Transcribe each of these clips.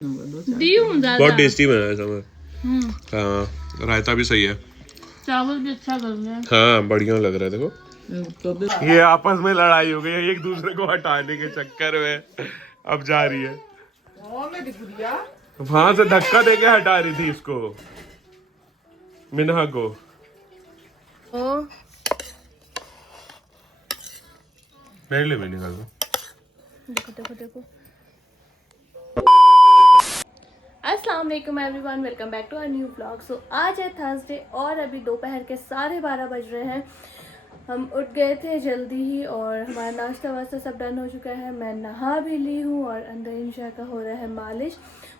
बहुत टेस्टी बना है समर। हाँ रायता भी सही है, चावल भी अच्छा कर लिया। हाँ बढ़िया लग रहा है। देखो ये आपस में लड़ाई हो गई है एक दूसरे को हटाने के चक्कर में, अब जा रही है वहां से धक्का देके हटा रही थी इसको, मिन्हा को। मेरे लिए भी निकाल दो। देखो अस्सलाम वालेकुम everyone, welcome back to a new blog. So आज है थर्सडे और अभी दोपहर के 12:30 बज रहे हैं। हम उठ गए थे जल्दी ही और हमारा नाश्ता वास्ता सब डन हो चुका है। मैं नहा भी ली हूँ और अंदर इंशा का हो रहा है मालिश,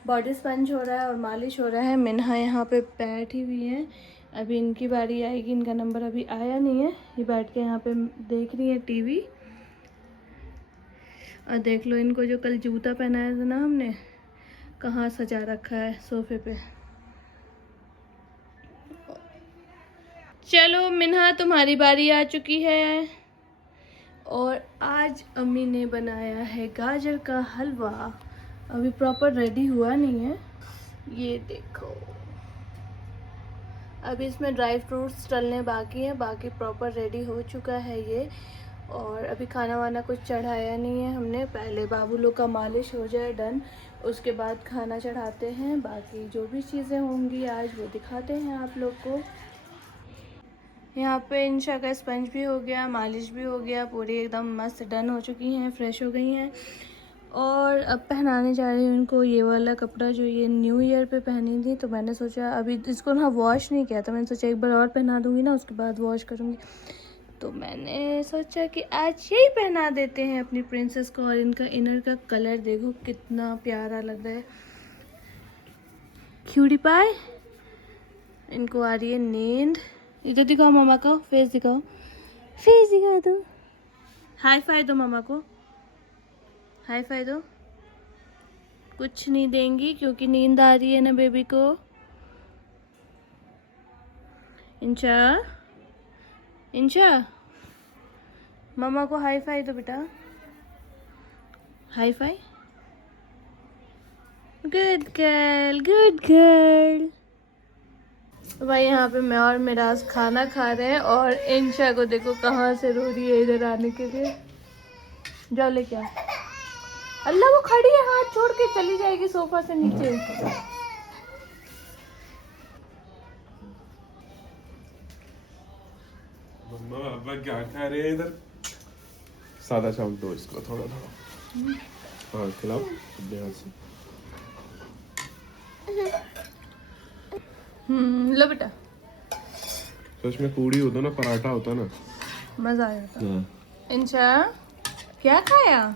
बॉडी स्पंज हो रहा है और मालिश हो रहा है। मिन्हा यहाँ पे बैठी हुई है, अभी इनकी बारी आएगी, इनका नंबर अभी आया नहीं है। ये बैठ के यहाँ पे देख रही है टीवी। और देख लो इनको जो कल जूता पहनाया था ना हमने, कहाँ सजा रखा है सोफे पे। चलो मिन्हा तुम्हारी बारी आ चुकी है और आज अम्मी ने बनाया है गाजर का हलवा। अभी प्रॉपर रेडी हुआ नहीं है, ये देखो। अभी इसमें ड्राई फ्रूट्स डलने बाकी हैं, बाकी प्रॉपर रेडी हो चुका है ये। और अभी खाना वाना कुछ चढ़ाया नहीं है हमने, पहले बाबू लोग का मालिश हो जाए डन, उसके बाद खाना चढ़ाते हैं। बाकी जो भी चीज़ें होंगी आज वो दिखाते हैं आप लोग को। यहाँ पे इंशा का स्पंज भी हो गया, मालिश भी हो गया, पूरी एकदम मस्त डन हो चुकी हैं, फ्रेश हो गई हैं। और अब पहनाने जा रही हूँ इनको ये वाला कपड़ा जो ये न्यू ईयर पे पहनी थी। तो मैंने सोचा अभी इसको ना वॉश नहीं किया था, मैंने सोचा एक बार और पहना दूँगी ना, उसके बाद वॉश करूँगी। तो मैंने सोचा कि आज यही पहना देते हैं अपनी प्रिंसेस को। और इनका इनर का कलर देखो कितना प्यारा लग रहा है, क्यूटी पाई। इनको आ रही है नींद। इधर दिखाओ मामा को, फेस दिखाओ, फेस दिखा दो, हाई फाई दो मामा को, हाई फाई दो। कुछ नहीं देंगी क्योंकि नींद आ रही है ना बेबी को। इंशा, इंशा मामा को हाई फाई दो बेटा, hi fi. Good girl, good girl. भाई यहाँ पे मैं और मिराज खाना खा रहे हैं और इंशा को देखो कहाँ से रो रही है इधर आने के लिए। जाओ लेके आओ। अल्लाह वो खड़ी है, हाथ छोड़ के चली जाएगी सोफा से नीचे। मम्मा पापा क्या खा रहे हैं इधर? सादा चावल दो इसको थोड़ा थोड़ा, हाँ खिलाओ अपने हाथ से। लो बेटा। सच में पूड़ी होता ना, पराठा होता ना, मजा आया था। हाँ। इंशा क्या खाया?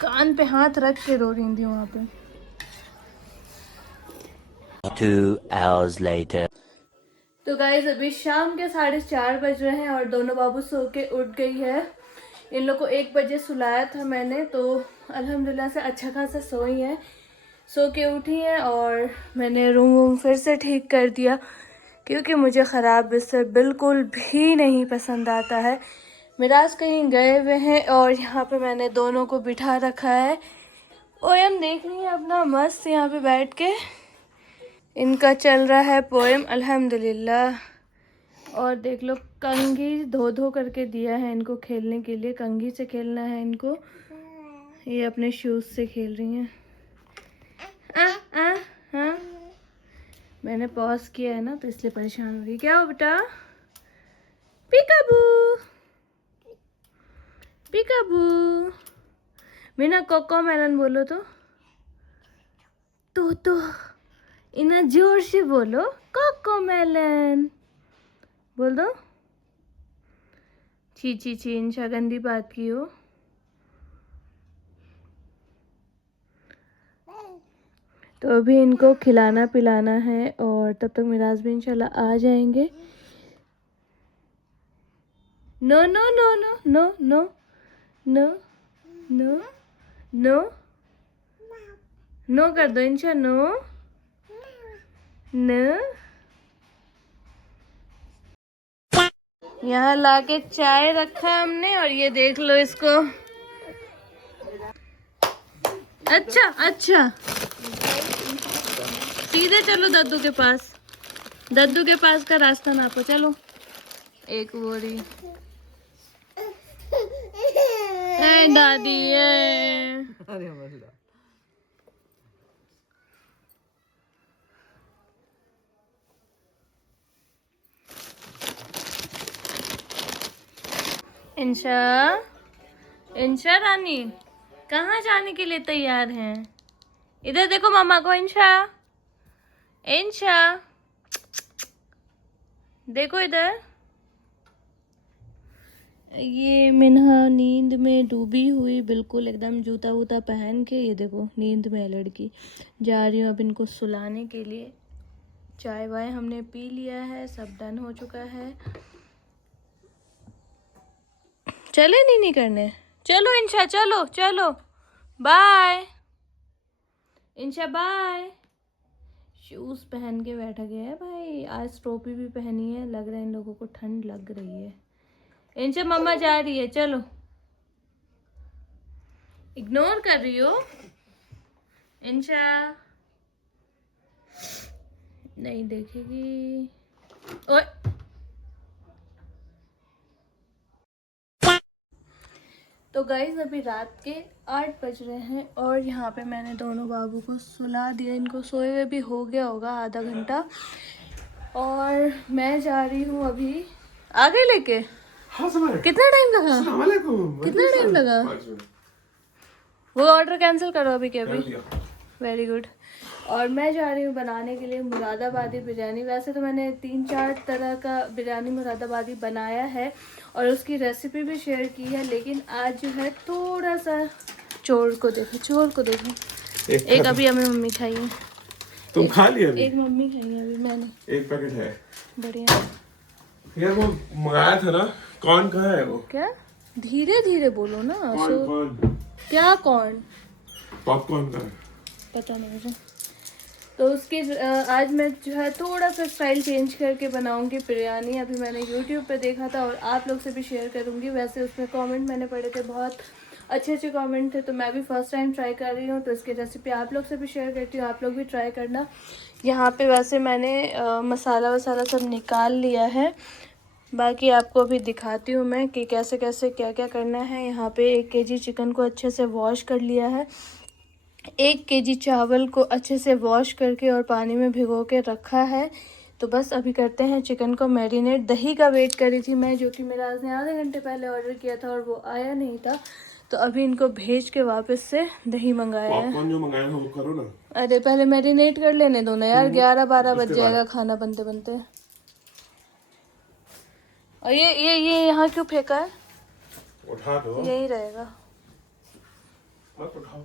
कान पे हाथ रख के रो रही थी वहाँ पे। 2 hours later. तो गाइज अभी शाम के 4:30 बज रहे हैं और दोनों बाबू सो के उठ गई है। इन लोग को 1 बजे सुलाया था मैंने, तो अल्हम्दुलिल्लाह से अच्छा खासा सोई है, सो के उठी हैं। और मैंने रूम फिर से ठीक कर दिया क्योंकि मुझे ख़राब बिस्तर बिल्कुल भी नहीं पसंद आता है। मिराज कहीं गए हुए हैं और यहाँ पे मैंने दोनों को बिठा रखा है। पोएम देख रही है अपना मस्त यहाँ पे बैठ के, इनका चल रहा है पोएम अल्हम्दुलिल्लाह। और देख लो कंघी धो धो करके दिया है इनको खेलने के लिए, कंघी से खेलना है इनको। ये अपने शूज़ से खेल रही हैं। हाँ मैंने पॉज किया है ना तो इसलिए परेशान हो रही। क्या हो बेटा? पिकाबू, पिकाबू। बिना कोको मेलन बोलो तो इना जोर से बोलो, कोको मेलन बोल दो। ची ची ची, इंशा गंदी बात की हो। तो अभी इनको खिलाना पिलाना है और तब तक मिराज भी इंशाल्लाह आ जाएंगे। No no no no no no no no no no कर दो इंशा, नो नो। यहाँ लाके चाय रखा हमने और ये देख लो इसको। अच्छा अच्छा, सीधे चलो दद्दू के पास, दद्दू के पास का रास्ता नापो, चलो। एक बोरी दादी है। इंशा, इंशा रानी कहाँ जाने के लिए तैयार हैं? इधर देखो मामा को। इंशा, इंशा देखो इधर। ये मिन्हा नींद में डूबी हुई, बिल्कुल एकदम जूता वूता पहन के। ये देखो नींद में है लड़की। जा रही हूँ अब इनको सुलाने के लिए। चाय वाय हमने पी लिया है, सब डन हो चुका है। चले नहीं करने, चलो इंशा, चलो चलो, बाय इंशा, बाय। शूज पहन के बैठा गया है भाई। आज टोपी भी पहनी है, लग रहा है इन लोगों को ठंड लग रही है। इंशा मम्मा जा रही है, चलो। इग्नोर कर रही हो इंशा? नहीं देखेगी। ओए, तो गाइज अभी रात के 8 बज रहे हैं और यहाँ पे मैंने दोनों बाबू को सुला दिया। इनको सोए हुए भी हो गया होगा आधा घंटा। और मैं जा रही हूँ अभी आगे लेके। कितना टाइम लगा? कितना टाइम लगा? वो ऑर्डर कैंसिल करो अभी के अभी। Very good. और मैं जा रही हूँ बनाने के लिए मुरादाबादी बिरयानी। वैसे तो मैंने 3-4 तरह का बिरयानी मुरादाबादी बनाया है और उसकी रेसिपी भी शेयर की है, लेकिन आज जो है थोड़ा सा चोर को देखो, चोर को देखो। एक अभी हमें मम्मी खाई है। तुम खा लिया? एक मम्मी खाई है अभी मैंने। एक पैकेट है। बढ़िया यार वो मंगाया था ना, कौन कहाँ है वो? क्या? धीरे धीरे बोलो ना। कौन? क्या कौन? पॉपकॉर्न का पता नहीं मुझे। तो उसकी आज मैं जो है थोड़ा सा स्टाइल चेंज करके बनाऊंगी बिरयानी। अभी मैंने यूट्यूब पे देखा था और आप लोग से भी शेयर करूंगी। वैसे उसमें कमेंट मैंने पढ़े थे, बहुत अच्छे अच्छे कमेंट थे, तो मैं भी फर्स्ट टाइम ट्राई कर रही हूँ। तो इसकी रेसिपी आप लोग से भी शेयर करती हूँ, आप लोग भी ट्राई करना। यहाँ पे वैसे मैंने मसाला वसाला सब निकाल लिया है, बाकी आपको अभी दिखाती हूँ मैं कि कैसे कैसे क्या क्या करना है। यहाँ पे 1 kg चिकन को अच्छे से वॉश कर लिया है। 1 kg चावल को अच्छे से वॉश करके और पानी में भिगो के रखा है। तो बस अभी करते हैं चिकन को मैरिनेट। दही का वेट करी थी मैं, जो कि मेरा आज ने आधे घंटे पहले ऑर्डर किया था और वो आया नहीं था। तो अभी इनको भेज के वापस से दही मंगाया है। पॉपकॉर्न जो मंगाया है वो करो ना। अरे पहले मैरिनेट कर लेने दो ना यार, 11-12 बज जाएगा खाना बनते बनते। और ये यहाँ क्यों फेंका है? उठा दो, यही रहेगा। मत उठाओ।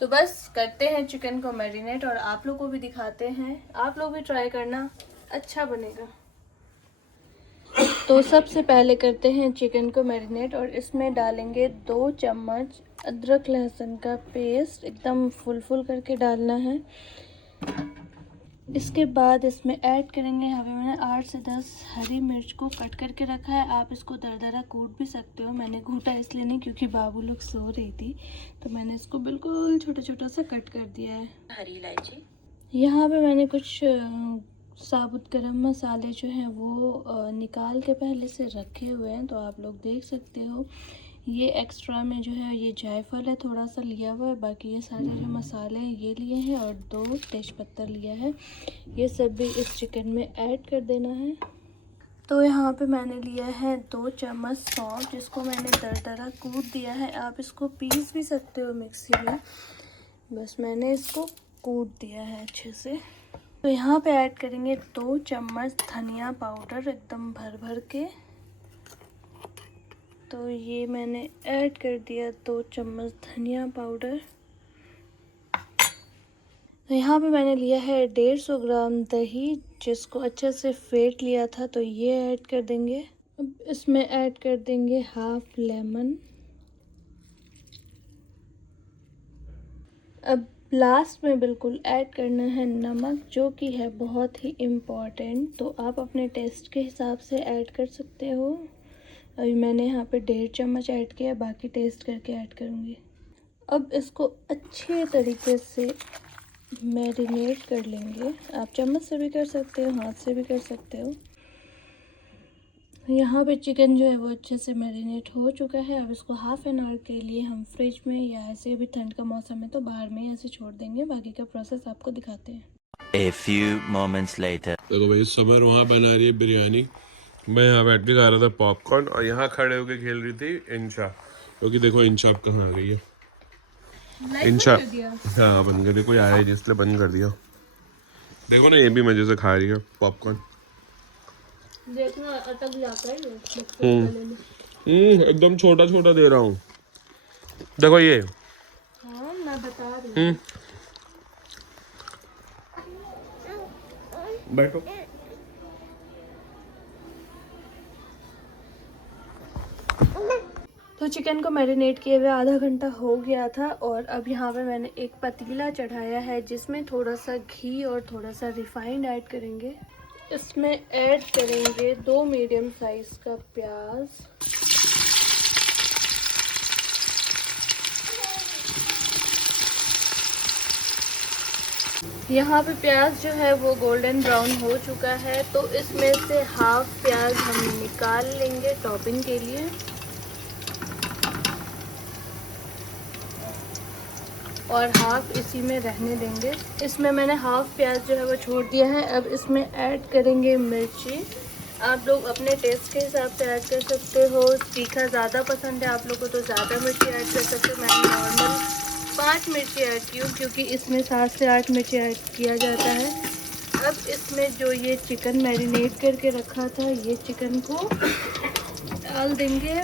तो बस करते हैं चिकन को मैरिनेट और आप लोग को भी दिखाते हैं। आप लोग भी ट्राई करना, अच्छा बनेगा। तो सबसे पहले करते हैं चिकन को मैरिनेट और इसमें डालेंगे 2 चम्मच अदरक लहसुन का पेस्ट। एकदम फुल करके डालना है। इसके बाद इसमें ऐड करेंगे, यहाँ पे मैंने 8 से 10 हरी मिर्च को कट करके रखा है। आप इसको दरदरा कूट भी सकते हो। मैंने घूटा इसलिए नहीं क्योंकि बाबू लोग सो रही थी, तो मैंने इसको बिल्कुल छोटा छोटा सा कट कर दिया है। हरी इलायची, यहाँ पे मैंने कुछ साबुत गरम मसाले जो हैं वो निकाल के पहले से रखे हुए हैं, तो आप लोग देख सकते हो। ये एक्स्ट्रा में जो है ये जायफल है थोड़ा सा लिया हुआ है, बाकी ये सारे जो मसाले हैं ये लिए हैं और 2 तेज़पत्ता लिया है। ये सब भी इस चिकन में ऐड कर देना है। तो यहाँ पे मैंने लिया है 2 चम्मच सौंफ, जिसको मैंने दरदरा कूट दिया है। आप इसको पीस भी सकते हो मिक्सी में, बस मैंने इसको कूट दिया है अच्छे से। तो यहाँ पे ऐड करेंगे 2 चम्मच धनिया पाउडर, एकदम भर के। तो ये मैंने ऐड कर दिया 2 चम्मच धनिया पाउडर। तो यहाँ पे मैंने लिया है 150 ग्राम दही, जिसको अच्छे से फेंट लिया था, तो ये ऐड कर देंगे। अब इसमें ऐड कर देंगे हाफ लेमन। अब लास्ट में बिल्कुल ऐड करना है नमक, जो कि है बहुत ही इम्पॉर्टेंट। तो आप अपने टेस्ट के हिसाब से ऐड कर सकते हो। अभी मैंने यहाँ पे 1.5 चम्मच ऐड किया, बाकी टेस्ट करके ऐड करूँगी। अब इसको अच्छे तरीके से मैरिनेट कर लेंगे। आप चम्मच से भी कर सकते हो, हाथ से भी कर सकते हो। यहाँ पे चिकन जो है वो अच्छे से मैरिनेट हो चुका है। अब इसको हाफ एन आवर के लिए हम फ्रिज में या ऐसे भी ठंड का मौसम है तो बाहर में ऐसे छोड़ देंगे। बाकी का प्रोसेस आपको दिखाते हैं। A few moments later. देखो भाई समर वहाँ बना रही है बिरयानी, मैं यहाँ बैठ के खा रहा था पॉपकॉर्न, और यहाँ खड़े होके खेल रही थी इंशा, क्योंकि देखो इंशा अब कहाँ आ गई है। इंशा हाँ बंद कर दिया, कोई आया ही नहीं इसलिए बंद कर दिया। देखो ना ये भी मजे से खा रही है पॉपकॉर्न। देखना अटक जाता है एकदम छोटा छोटा दे रहा हूँ, देखो ये। हाँ मैं बता रही हूँ। बैठो। तो चिकन को मैरिनेट किए हुए आधा घंटा हो गया था और अब यहाँ पे मैंने एक पतीला चढ़ाया है जिसमें थोड़ा सा घी और थोड़ा सा रिफाइंड ऐड करेंगे। इसमें ऐड करेंगे 2 मीडियम साइज का प्याज, यहाँ पे प्याज जो है वो गोल्डन ब्राउन हो चुका है तो इसमें से हाफ प्याज हम निकाल लेंगे टॉपिंग के लिए। और हाफ इसी में रहने देंगे। इसमें मैंने हाफ प्याज जो है वो छोड़ दिया है। अब इसमें ऐड करेंगे मिर्ची। आप लोग अपने टेस्ट के हिसाब से ऐड कर सकते हो। तीखा ज़्यादा पसंद है आप लोगों को तो ज़्यादा मिर्ची ऐड कर सकते हो। मैंने नॉर्मल 5 मिर्ची ऐड की हूँ क्योंकि इसमें 7 से 8 मिर्ची ऐड किया जाता है। अब इसमें जो ये चिकन मैरिनेट करके रखा था ये चिकन को डाल देंगे।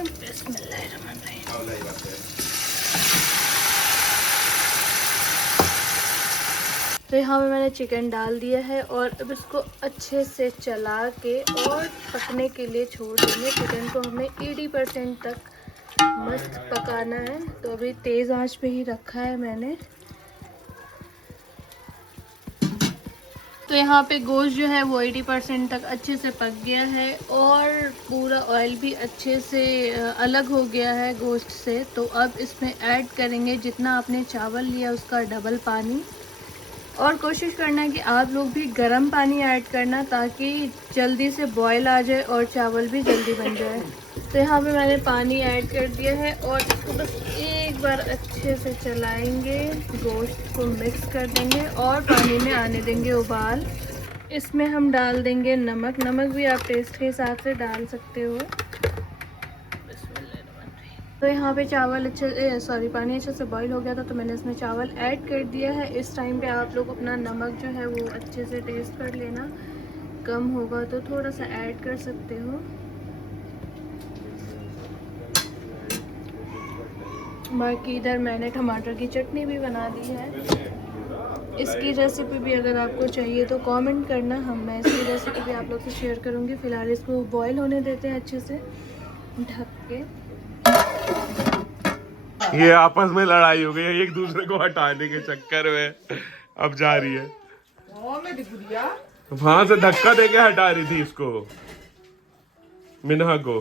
तो यहाँ पे मैंने चिकन डाल दिया है और अब इसको अच्छे से चला के और पकने के लिए छोड़ देंगे। चिकन को हमें 80% तक मस्त पकाना है तो अभी तेज़ आंच पे ही रखा है मैंने। तो यहाँ पे गोश्त जो है वो 80% तक अच्छे से पक गया है और पूरा ऑयल भी अच्छे से अलग हो गया है गोश्त से। तो अब इसमें ऐड करेंगे जितना आपने चावल लिया उसका डबल पानी। और कोशिश करना है कि आप लोग भी गर्म पानी ऐड करना ताकि जल्दी से बॉयल आ जाए और चावल भी जल्दी बन जाए। तो यहाँ पे मैंने पानी ऐड कर दिया है और इसको बस एक बार अच्छे से चलाएंगे, गोश्त को मिक्स कर देंगे और पानी में आने देंगे उबाल। इसमें हम डाल देंगे नमक। नमक भी आप टेस्ट के हिसाब से डाल सकते हो। तो यहाँ पे चावल पानी अच्छे से बॉईल हो गया था तो मैंने इसमें चावल ऐड कर दिया है। इस टाइम पे आप लोग अपना नमक जो है वो अच्छे से टेस्ट कर लेना, कम होगा तो थोड़ा सा ऐड कर सकते हो। बाकी इधर मैंने टमाटर की चटनी भी बना दी है। इसकी रेसिपी भी अगर आपको चाहिए तो कमेंट करना, मैं इसकी रेसिपी भी आप लोग से शेयर करूँगी। फ़िलहाल इसको बॉईल होने देते हैं अच्छे से ढक के। ये आपस में लड़ाई हो गई है एक दूसरे को हटाने के चक्कर में, अब जा रही है। वहां से धक्का देके हटा रही थी इसको, मिन्हा को।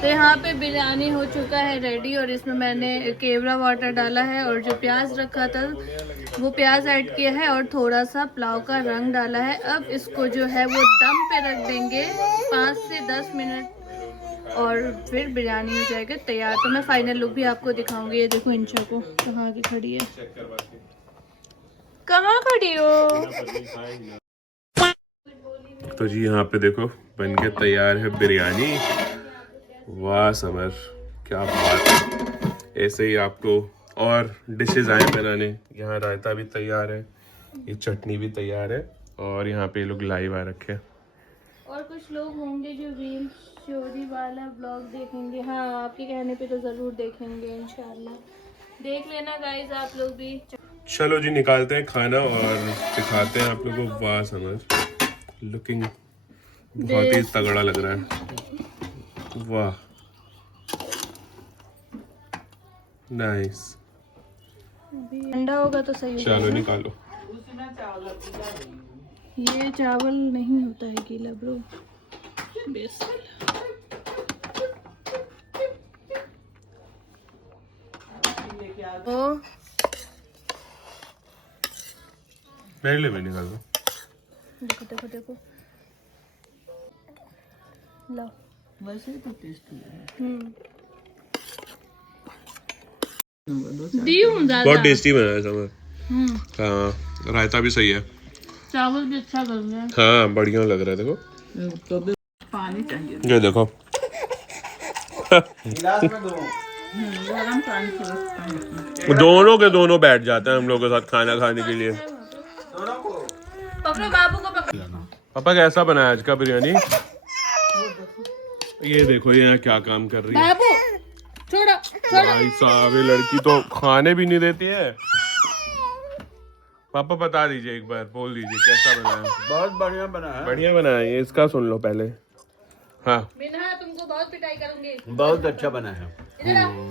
तो यहाँ पे बिरयानी हो चुका है रेडी और इसमें मैंने केवड़ा वाटर डाला है और जो प्याज रखा था वो प्याज ऐड किया है और थोड़ा सा पुलाव का रंग डाला है। अब इसको जो है वो दम पे रख देंगे 5 से 10 मिनट और फिर बिरयानी हो जाएगा तैयार। तो मैं फाइनल लुक भी आपको दिखाऊंगी। ये देखो इंशा को कहाँ की खड़ी है, कहाँ खड़ी हो। तो जी यहाँ पे देखो बन के तैयार है बिरयानी। वाह समर क्या बात है। ऐसे ही आपको और डिशेस आए बनाने। यहाँ रायता भी तैयार है, ये चटनी भी तैयार है और यहाँ पे लोग लाइव आ रखे हैं। और कुछ लोग होंगे जो रील स्टोरी वाला ब्लॉग देखेंगे। हाँ आपके कहने पे तो ज़रूर देखेंगे, इंशाल्लाह देख लेना गाइज आप लोग भी। चलो जी निकालते हैं खाना और दिखाते हैं आप लोगों को। वाह समझ लुकिंग बहुत ही तगड़ा लग रहा है। वाह नाइस। ठंडा होगा तो सही होगा। चलो निकालो। ये चावल नहीं होता है गीला ब्रो। ओ मेरे लिए भी निकाल दो। देखो देखो देखो, लो। वैसे तो टेस्टी है। दी हूँ बहुत ज्यादा। टेस्टी बना है समर। हाँ, रायता भी सही है। चावल भी अच्छा बन गया। हाँ, बढ़िया लग रहा है। देखो तो भी पानी चाहिए। ये देखो। गिलास में दो। गरम पानी थोड़ा। दोनों के दोनों बैठ जाते हैं हम लोग के साथ खाना खाने के लिए। दोनों को पकड़ो, बाबू को पकड़ो। पापा कैसा बना है आज का बिरयानी? ये देखो ये यहाँ क्या काम कर रही है। बाबू छोड़ो छोड़ो। भाई साहब, ये लड़की तो खाने भी नहीं देती है। पापा बता दीजिए, एक बार बोल दीजिए कैसा बना है। बहुत बढ़िया बना है। बढ़िया बना है। ये इसका सुन लो पहले। हाँ, मिन्हा तुमको बहुत पिटाई करूंगी। बहुत अच्छा बना है। इधर आओ।